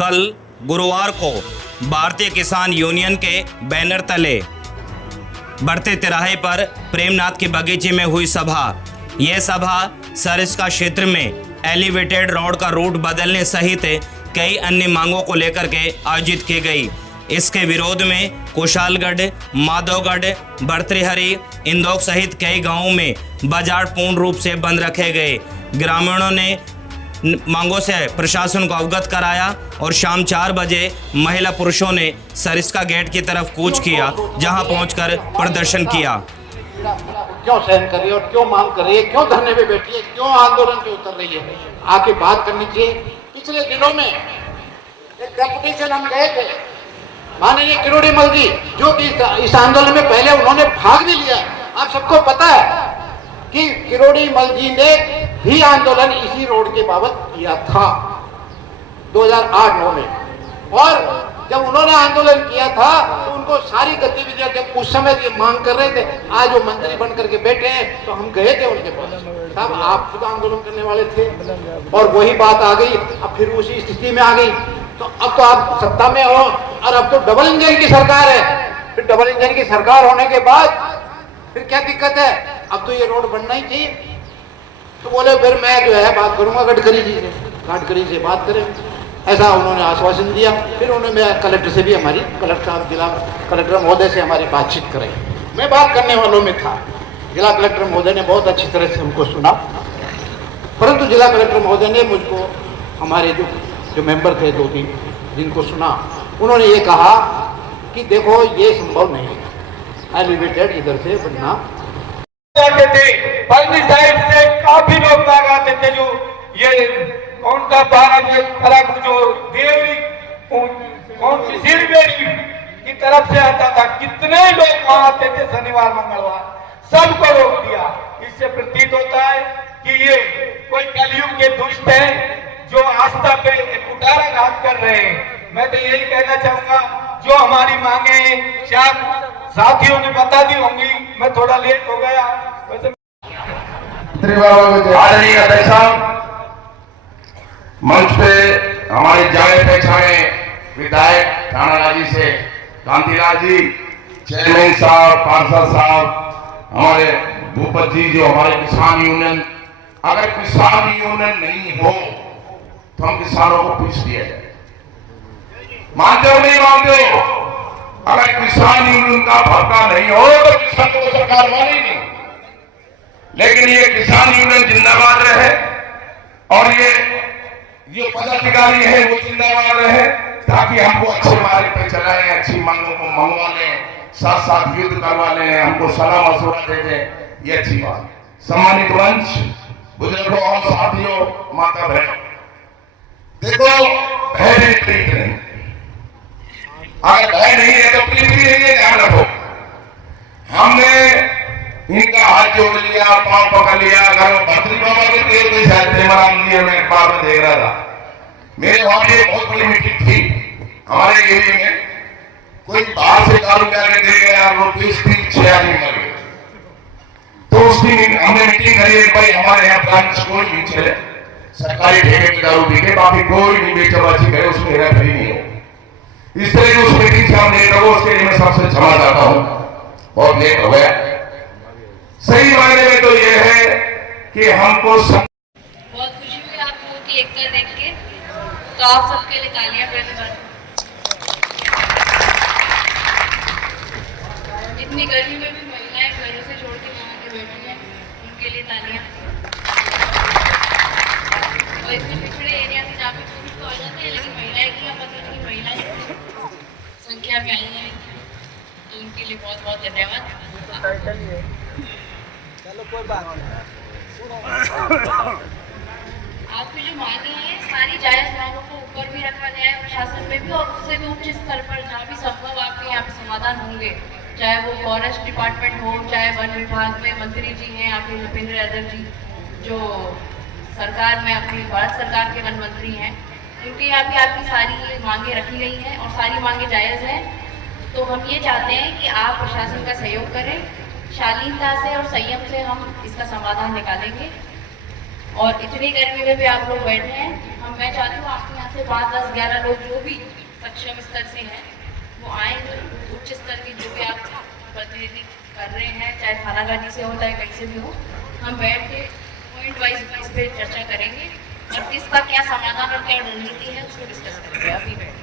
कल गुरुवार को भारतीय किसान यूनियन के बैनर तले बढ़ते तिराहे पर प्रेमनाथ के बगीचे में हुई सभा। यह सभा सरिस्का क्षेत्र में एलिवेटेड रोड का रूट बदलने सहित कई अन्य मांगों को लेकर के आयोजित की गई। इसके विरोध में कुशालगढ़, माधवगढ़, भर्तृहरि, इंदौर सहित कई गांवों में बाजार पूर्ण रूप से बंद रखे गए। ग्रामीणों ने मांगों से प्रशासन को अवगत कराया और शाम 4 बजे महिला पुरुषों ने सरिस्का गेट की तरफ कूच किया, जहां पहुंचकर प्रदर्शन किया। क्यों सहन कर रही है और क्यों मांग कर रही है, क्यों धरने पे बैठी है, क्यों आंदोलन पे उतर रही है, आके बात करनी चाहिए। पिछले दिनों में एक डेपुटेशन हम गए थे, माननीय किरोड़ी मल जी, जो कि इस आंदोलन में पहले उन्होंने भाग भी लिया। आप सबको पता है कि किरोड़ी मल जी ने भी आंदोलन इसी रोड के बाबत किया था 2008-9 में, और जब उन्होंने आंदोलन किया था तो उनको सारी गतिविधियां, जब उस समय ये मांग कर रहे थे, आज वो मंत्री बन करके बैठे हैं, तो हम गए थे उनके पास। साहब, आप खुद आंदोलन करने वाले थे और वही बात आ गई, अब फिर उसी स्थिति में आ गई। तो अब तो आप सत्ता में हो और अब तो डबल इंजन की सरकार है। फिर डबल इंजन की सरकार होने के बाद फिर क्या दिक्कत है, अब तो ये रोड बनना ही चाहिए। तो बोले फिर मैं जो है बात करूंगा गडकरी जी से, गडकरी से बात करें, ऐसा उन्होंने आश्वासन दिया। फिर उन्होंने कलेक्टर से भी, हमारी कलेक्टर साहब, जिला कलेक्टर महोदय से हमारी बातचीत कराई। मैं बात करने वालों में था। जिला कलेक्टर महोदय ने बहुत अच्छी तरह से हमको सुना, परंतु जिला कलेक्टर महोदय ने मुझको, हमारे जो मेंबर थे 2-3 जिनको सुना, उन्होंने ये कहा कि देखो ये संभव नहीं है, एलिवेटेड इधर से बनना जाते थे। पलनी साइड से काफी लोग लगाते थे, जो ये कौन सा भारत जो देवी कौन सी सिरबेरी की तरफ से आता था, कितने लोग वहां आते थे शनिवार मंगलवार, सबको रोक दिया। इससे प्रतीत होता है कि ये कोई कलयुग के दुष्ट हैं जो आस्था पे कुठाराघात कर रहे हैं। मैं तो यही कहना चाहूंगा, जो हमारी मांगे हैं शायद साथियों ने बता दी होंगी, मैं थोड़ा लेट हो गया। वैसे आदरणीय अध्यक्ष मंच पे हमारे जाने पहचाने विधायक थाना जी से कांतिलाल जी, चेयरमैन साहब, पार्षद साहब, हमारे भूपत जी, जो हमारे किसान यूनियन, अगर किसान यूनियन नहीं हो तो हम किसानों को पूछ दिया जाए, मानते हो नहीं मानते हो? अगर किसान यूनियन का भड़का नहीं हो तो किसानों को सरकार मानी नहीं। लेकिन ये किसान यूनियन जिंदाबाद रहे और ये जो पदाधिकारी है वो जिंदाबाद रहे, ताकि हमको अच्छे मार्ग पे चलाएं, अच्छी मांगों को मंगवा लें, साथ साथ युद्ध करवा लें, हमको सलाह मशवरा दे दें, ये अच्छी बात। सम्मानित मंच, बुजुर्गों और साथियों, माता बहनों, देखो भय नहीं, प्रीत नहीं। अगर भय नहीं है तो प्रीत भी नहीं है, ध्यान रखो। हमने इनका हाथ जोड़ लिया, पांव पकड़ लिया। अगर भद्री बाबा के तेल में शायद प्रेमाराम जी, मैं अखबार में देख रहा था, मेरे वहां भी एक बहुत बड़ी मीटिंग थी हमारे एरिया में। कोई बाहर से दारू करके दे गया, वो 20-6 आदमी मर गए। तो उसकी हमने मीटिंग करी, भाई हमारे यहाँ ब्रांच कोई नहीं चले, सरकारी ठेके की दारू बिके, बाकी कोई नहीं बेचबाजी करे, उसमें हेरा फेरी नहीं हो। इस तरह की उस मीटिंग से हम लेट हो, उसके लिए मैं सबसे क्षमा चाहता हूं, बहुत लेट हो गया। सही मायने में तो ये है कि हमको बहुत खुशी हुई आपको की एकता देख के, तो आप सबके लिए तालियां पहले बार। इतनी गर्मी में भी महिलाएं घरों से छोड़ के वहां के बैठी हैं, उनके लिए तालियां। और इतने पिछड़े एरिया से जहाँ पे पुरुष तो आ जाते हैं, लेकिन महिलाएं की मतलब की महिलाएं संख्या में आई है, तो उनके लिए बहुत बहुत धन्यवाद। चलो कोई बात नहीं। आपकी जो मांगे हैं सारी जायज मांगों को ऊपर भी रखा गया है प्रशासन में भी, और उससे भी उच्च स्तर पर जहाँ भी संभव आपके यहाँ पे समाधान होंगे, चाहे वो फॉरेस्ट डिपार्टमेंट हो, चाहे वन विभाग में मंत्री जी हैं आपके भूपेंद्र यादव जी, जो सरकार में अपनी भारत सरकार के वन मंत्री हैं, उनके यहाँ भी आपकी सारी मांगे रखी गई हैं और सारी मांगे जायज़ हैं। तो हम ये चाहते हैं कि आप प्रशासन का सहयोग करें, शालीनता से और संयम से हम इसका समाधान निकालेंगे। और इतनी गर्मी में भी आप लोग बैठे हैं, हम मैं चाहती हूँ आपके यहाँ से 5, 10, 11 लोग जो भी सक्षम स्तर से हैं वो आएंगे, उच्च स्तर की जो भी आप प्रतिनिधि कर रहे हैं, चाहे थानागाजी से हो चाहे कहीं से भी हो, हम बैठ के पॉइंट वाइज इस पर चर्चा करेंगे और किसका क्या समाधान और क्या रणनीति है उसको डिस्कस करेंगे अभी बैठ